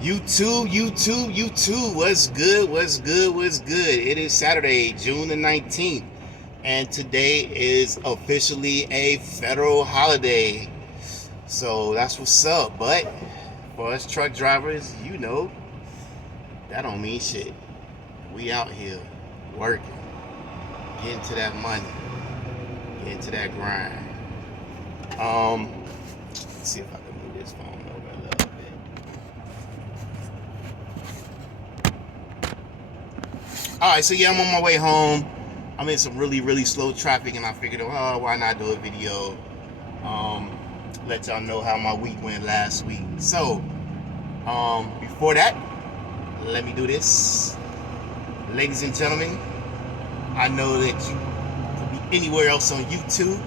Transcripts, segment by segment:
YouTube, what's good, what's good, what's good? It is Saturday, June the 19th, and today is officially a federal holiday. So that's what's up, but for us truck drivers, that don't mean shit. We out here working, getting to that money, getting to that grind. Let's see if I can move this phone over a little bit. All right, so yeah, I'm on my way home. I'm in some really slow traffic, and I figured, oh, why not do a video? Let y'all know how my week went last week. So, before that, let me do this. Ladies and gentlemen, I know that you could be anywhere else on YouTube,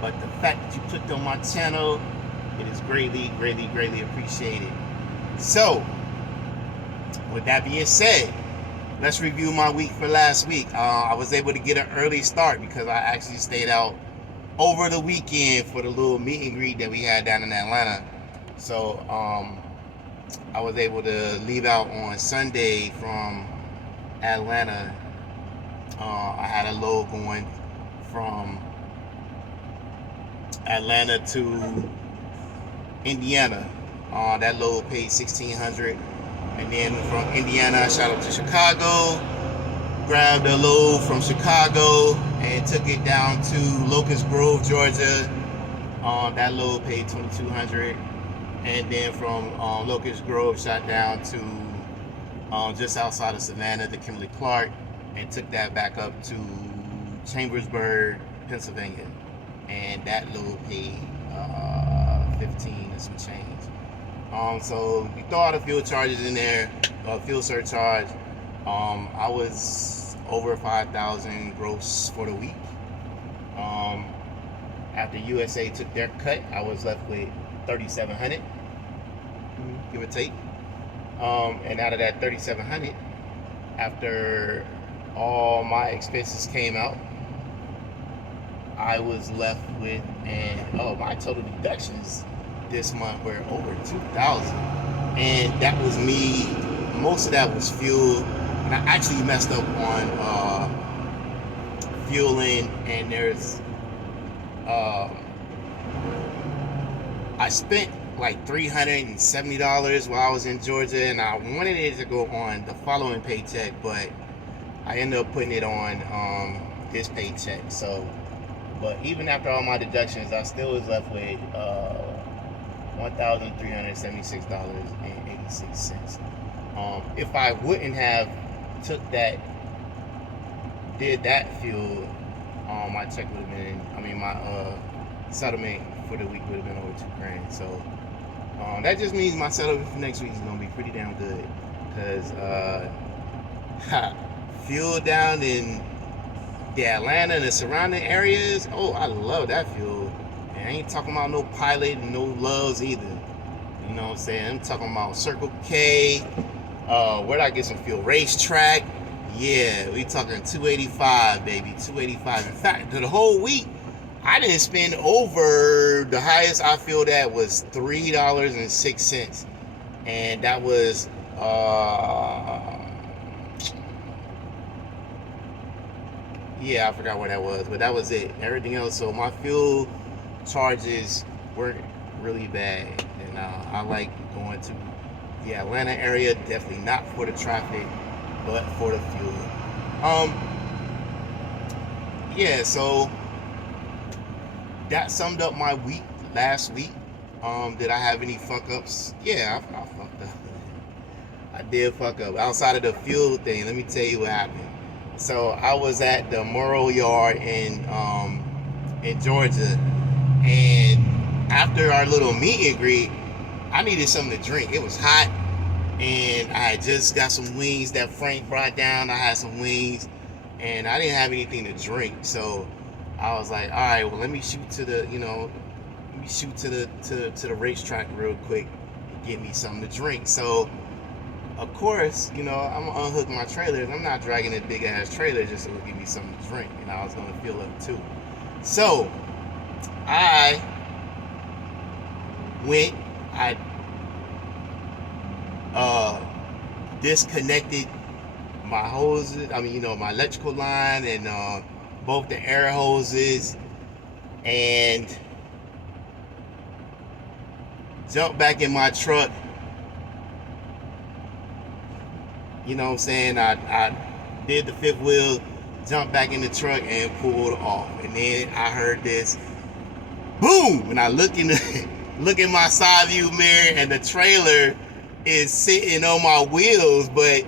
but the fact that you clicked on my channel, it is greatly appreciated. So, with that being said, let's review my week for last week. I was able to get an early start because I actually stayed out over the weekend for the little meet and greet that we had down in Atlanta. So I was able to leave out on Sunday from Atlanta. I had a load going from Atlanta to Indiana. That load paid $1,600. And then from Indiana, I shot up to Chicago, grabbed a load from Chicago, and took it down to Locust Grove, Georgia. That load paid $2,200. And then from Locust Grove, shot down to just outside of Savannah to Kimberly Clark, and took that back up to Chambersburg, Pennsylvania. And that load paid 15 and some change. So you throw all the fuel charges in there, fuel surcharge. I was over 5,000 gross for the week. After USA took their cut, I was left with 3,700, give or take. And out of that 3,700, after all my expenses came out, I was left with, my total deductions this month were over 2,000, and that was me. Most of that was fuel, and I actually messed up on fueling. And there's I spent like $370 while I was in Georgia, and I wanted it to go on the following paycheck, but I ended up putting it on this paycheck. So, but even after all my deductions, I still was left with $1,376.86. If I wouldn't have did that fuel, my check would have been, my settlement for the week would have been over $2,000. So that just means my settlement for next week is gonna be pretty damn good, because fuel down in the Atlanta and the surrounding areas, oh, I love that fuel. I ain't talking about no Pilot and no Loves either. You know what I'm saying? I'm talking about Circle K. Where'd I get some fuel? Racetrack. Yeah, we talking 285, baby. 285. In fact, the whole week, I didn't spend over, the highest I filled at was $3.06. And that was, I forgot what that was, but that was it. Everything else, so my fuel charges weren't really bad, and I like going to the Atlanta area. Definitely not for the traffic, but for the fuel. So that summed up my week last week. Did I have any fuck ups? Yeah, I fucked up. I did fuck up. Outside of the fuel thing, let me tell you what happened. So I was at the Murrow Yard in Georgia, and after our little meet and greet, I needed something to drink. It was hot, and I had just got some wings that Frank brought down. I had some wings, and I didn't have anything to drink. So I was like, all right, well, let me shoot to the racetrack real quick and get me something to drink. So of course, I'm gonna unhook my trailers. I'm not dragging a big ass trailer just to give me something to drink, and I was gonna fill up too. So I uh, disconnected my hoses. I mean, my electrical line and both the air hoses, and jumped back in my truck. You know what I'm saying? I did the fifth wheel, jumped back in the truck, and pulled off. And then I heard this boom, and I look in my side view mirror, and the trailer is sitting on my wheels, but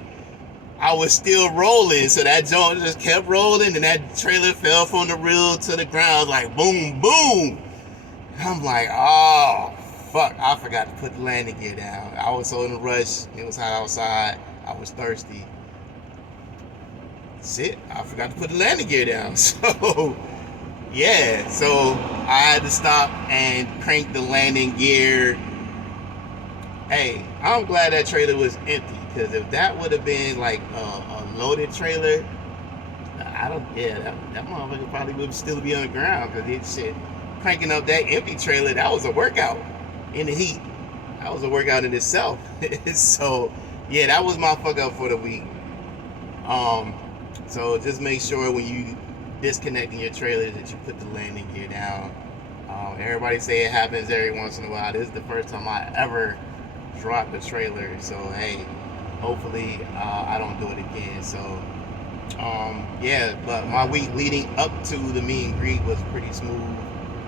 I was still rolling, so that joint just kept rolling, and that trailer fell from the wheel to the ground, like boom, boom. And I'm like, oh fuck, I forgot to put the landing gear down. I was so in a rush. It was hot outside. I was thirsty. Shit, I forgot to put the landing gear down. So yeah, so I had to stop and crank the landing gear. Hey, I'm glad that trailer was empty, because if that would have been like a loaded trailer, that motherfucker probably would still be on the ground, because it shit, cranking up that empty trailer, that was a workout in the heat. That was a workout in itself. So yeah, that was my fuck up for the week. So just make sure when you disconnecting your trailers that you put the landing gear down. Everybody say it happens every once in a while. This is the first time I ever dropped a trailer, so hey, hopefully I don't do it again. So yeah, but my week leading up to the meet and greet was pretty smooth.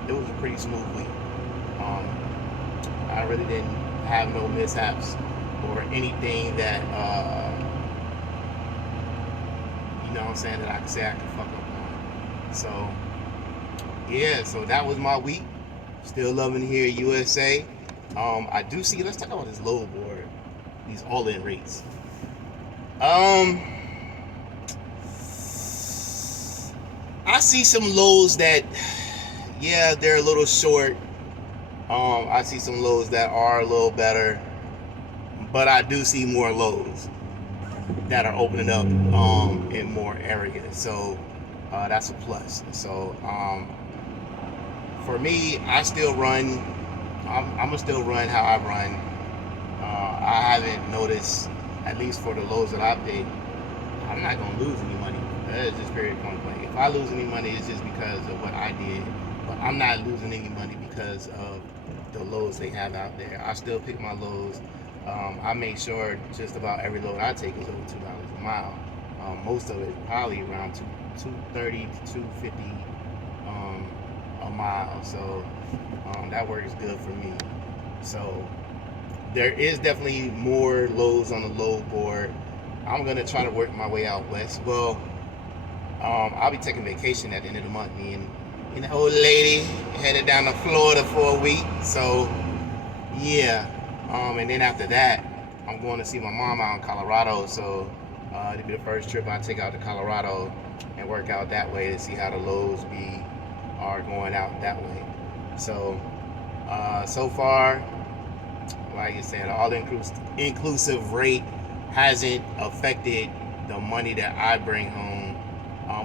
It was a pretty smooth week. I really didn't have no mishaps or anything that you know what I'm saying, that I could say I could fuck up on. So yeah, so that was my week. Still loving here at USA. I do see, let's talk about this load board, these all-in rates. I see some lows that, yeah, they're a little short. I see some lows that are a little better, but I do see more lows that are opening up in more areas. So that's a plus. So for me, I still run. I'm gonna still run how I run. I haven't noticed, at least for the lows that I've did, I'm not gonna lose any money. That is just period point blank. If I lose any money, it's just because of what I did. But I'm not losing any money because of the lows they have out there. I still pick my lows. I make sure just about every load I take is over $2 a mile. Most of it probably around $2.30 to $2.50 a mile. So that works good for me. So there is definitely more loads on the load board. I'm gonna try to work my way out west. Well, I'll be taking vacation at the end of the month. Me and the old lady headed down to Florida for a week. So yeah, and then after that, I'm going to see my mom out in Colorado. So it'll be the first trip I take out to Colorado and work out that way to see how the loads are going out that way. So so far, like I said, all inclusive rate hasn't affected the money that I bring home.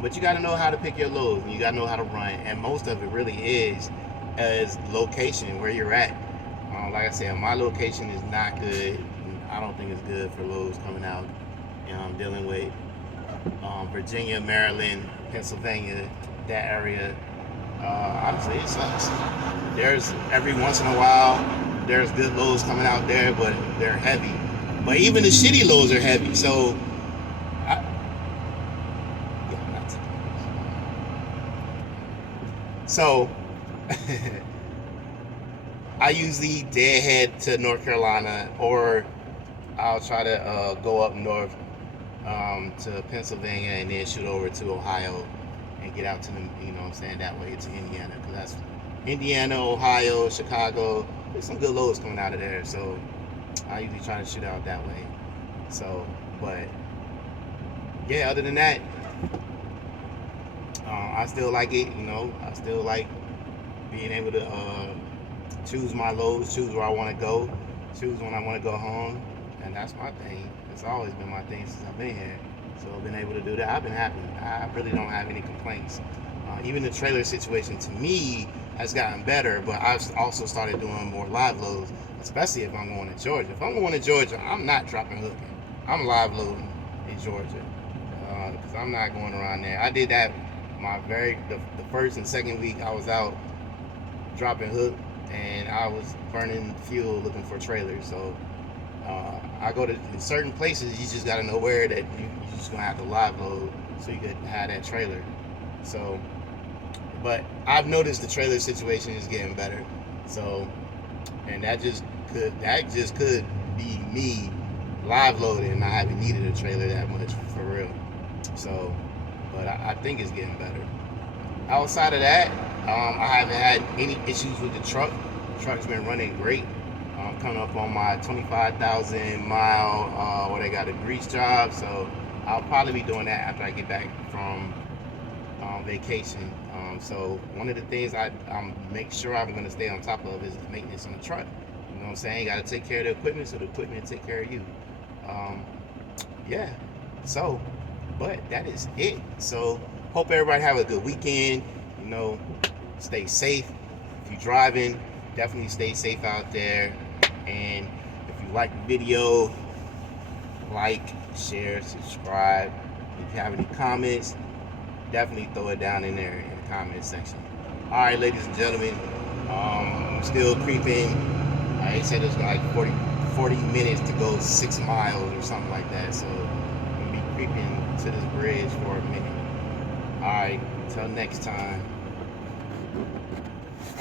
But you got to know how to pick your loads, and you got to know how to run. And most of it really is as location, where you're at. Like I said, my location is not good. I don't think it's good for loads coming out. I'm dealing with Virginia, Maryland, Pennsylvania, that area. Honestly, it sucks. There's every once in a while, there's good loads coming out there, but they're heavy. But even the shitty loads are heavy. So, I usually deadhead to North Carolina, or I'll try to go up north to Pennsylvania and then shoot over to Ohio and get out to the, you know what I'm saying, that way to Indiana, because that's Indiana, Ohio, Chicago. There's some good loads coming out of there, so I usually try to shoot out that way. So, but yeah, other than that, I still like it. I still like being able to choose my loads, choose where I want to go, choose when I want to go home, and that's my thing. It's always been my thing since I've been here. So I've been able to do that. I've been happy. I really don't have any complaints. Even the trailer situation, to me, has gotten better, but I've also started doing more live loads, especially if I'm going to Georgia. If I'm going to Georgia, I'm not dropping hooking. I'm live loading in Georgia because I'm not going around there. I did that the first and second week I was out dropping hook, and I was burning fuel looking for trailers. So I go to certain places. You just got to know where that you're just gonna have to live load so you could have that trailer. So, but I've noticed the trailer situation is getting better. So, and that just could be me live loading and not having needed a trailer that much for real. So, but I think it's getting better. Outside of that, I haven't had any issues with the truck. The truck's been running great. Coming up on my 25,000 mile where they got a grease job, so I'll probably be doing that after I get back from vacation. So one of the things I'm make sure I'm going to stay on top of is the maintenance on the truck. You know what I'm saying? Got to take care of the equipment so the equipment will take care of you. Yeah. So, but that is it. So hope everybody have a good weekend. You know, stay safe. If you're driving, definitely stay safe out there. And if you like the video, like, share, subscribe. If you have any comments, definitely throw it down in there in the comment section. All right, ladies and gentlemen, I'm still creeping. I said it's like 40 minutes to go 6 miles or something like that. So I'm gonna be creeping to this bridge for a minute. All right, until next time.